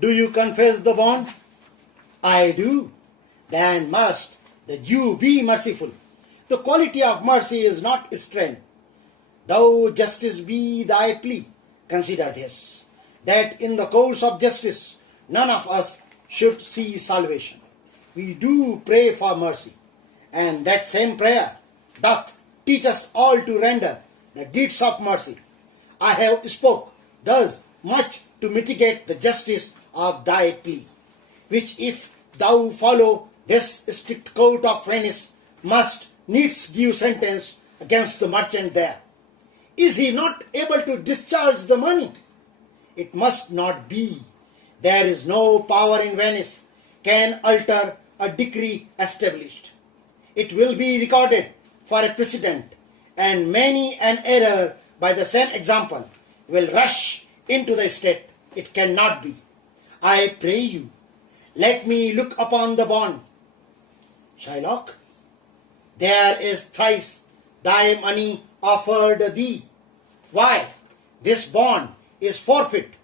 Do you confess the bond? I do. Then must the Jew be merciful. The quality of mercy is not strength. Though justice be thy plea, consider this, that in the course of justice none of us should see salvation. We do pray for mercy, and that same prayer doth teach us all to render the deeds of mercy. I have spoke thus much to mitigate the justice of thy plea, which if thou follow this strict court of Venice, must needs give sentence against the merchant there. Is he not able to discharge the money? It must not be. There is no power in Venice can alter a decree established. It will be recorded for a precedent, and many an error by the same example will rush into the state. It cannot be. I pray you, let me look upon the bond. Shylock, there is thrice thy money offered thee. Why, this bond is forfeit,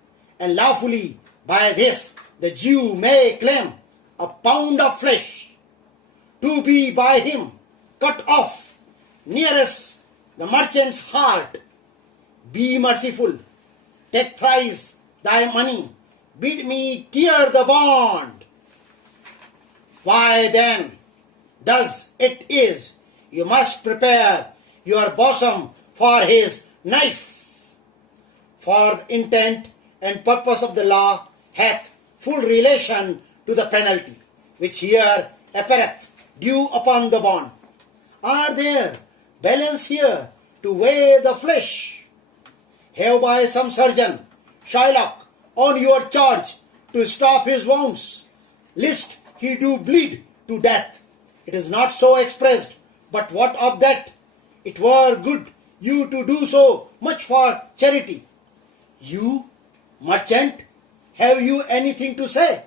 and lawfully by this the Jew may claim a pound of flesh to be by him cut off nearest the merchant's heart. Be merciful, take thrice thy money, bid me tear the bond. Why then, thus it is, you must prepare your bosom for his knife. For the intent and purpose of the law hath full relation to the penalty, which here appeareth due upon the bond. Are there balance here to weigh the flesh? Have by some surgeon, Shylock, on your charge to stop his wounds, lest he do bleed to death. It is not so expressed, but what of that? It were good you to do so much for charity. You, merchant, have you anything to say?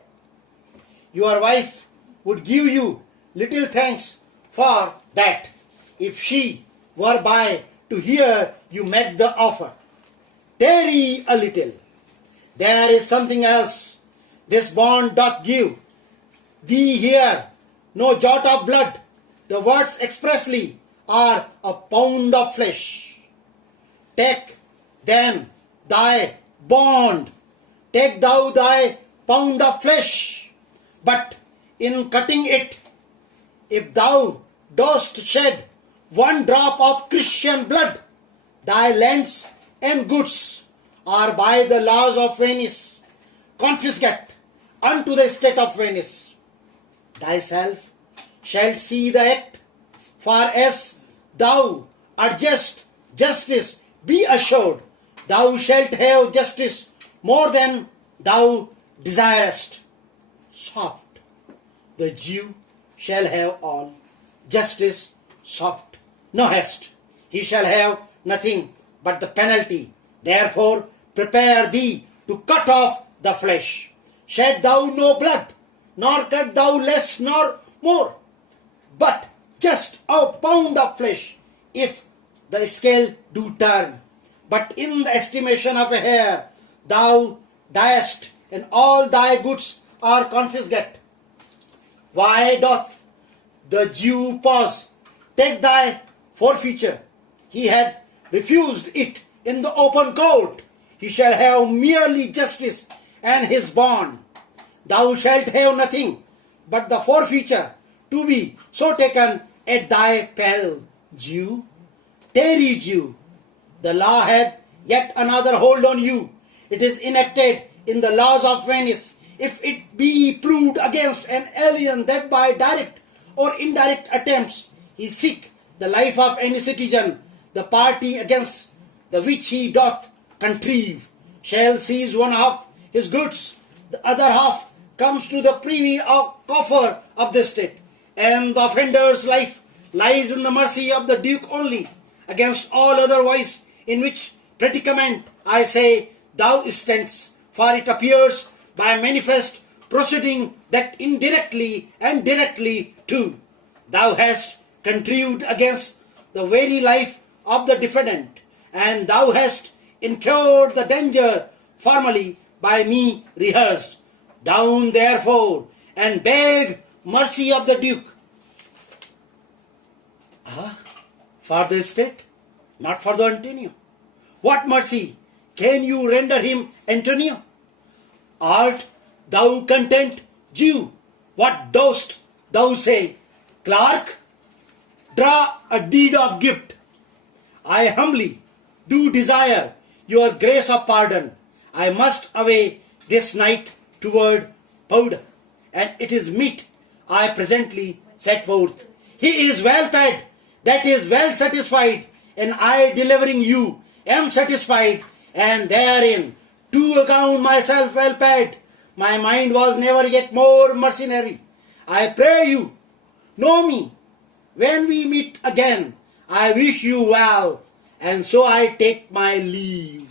Your wife would give you little thanks for that, if she were by to hear you make the offer. Tarry a little. There is something else. This bond doth give thee here no jot of blood. The words expressly are a pound of flesh. Take then thy bond. Take thou thy pound of flesh. But in cutting it, if thou dost shed one drop of Christian blood, thy lands and goods are by the laws of Venice confiscate unto the state of Venice. Thyself shalt see the act, for as thou urgest justice, be assured thou shalt have justice more than thou desirest. Soft, the Jew shall have all. Justice, soft, no haste. He shall have nothing but the penalty. Therefore, prepare thee to cut off the flesh. Shed thou no blood, nor cut thou less nor more, but just a pound of flesh, if the scale do turn. But in the estimation of a hair, thou diest, and all thy goods are confiscate. Why doth the Jew pause? Take thy forfeiture. He hath refused it in the open court. He shall have merely justice and his bond. Thou shalt have nothing but the forfeiture to be so taken at thy peril. Jew, tarry, Jew. The law hath yet another hold on you. It is enacted in the laws of Venice. If it be proved against an alien that by direct or indirect attempts he seek the life of any citizen, the party against the which he doth contrive shall seize one half his goods, the other half comes to the privy or coffer of the state, and the offender's life lies in the mercy of the Duke only, against all otherwise, in which predicament I say thou standst, for it appears by manifest proceeding that indirectly and directly too thou hast contrived against the very life of the defendant, and thou hast incurred the danger formerly by me rehearsed. Down therefore, and beg mercy of the Duke. For the estate, not for the Antonio. What mercy can you render him, Antonio? Art thou content, Jew? What dost thou say? Clerk, draw a deed of gift. I humbly do desire your grace of pardon. I must away this night toward powder, and it is meet I presently set forth. He is well fed, that is well satisfied, and I delivering you am satisfied, and therein to account myself well fed. My mind was never yet more mercenary. I pray you, know me. When we meet again, I wish you well, and so I take my leave.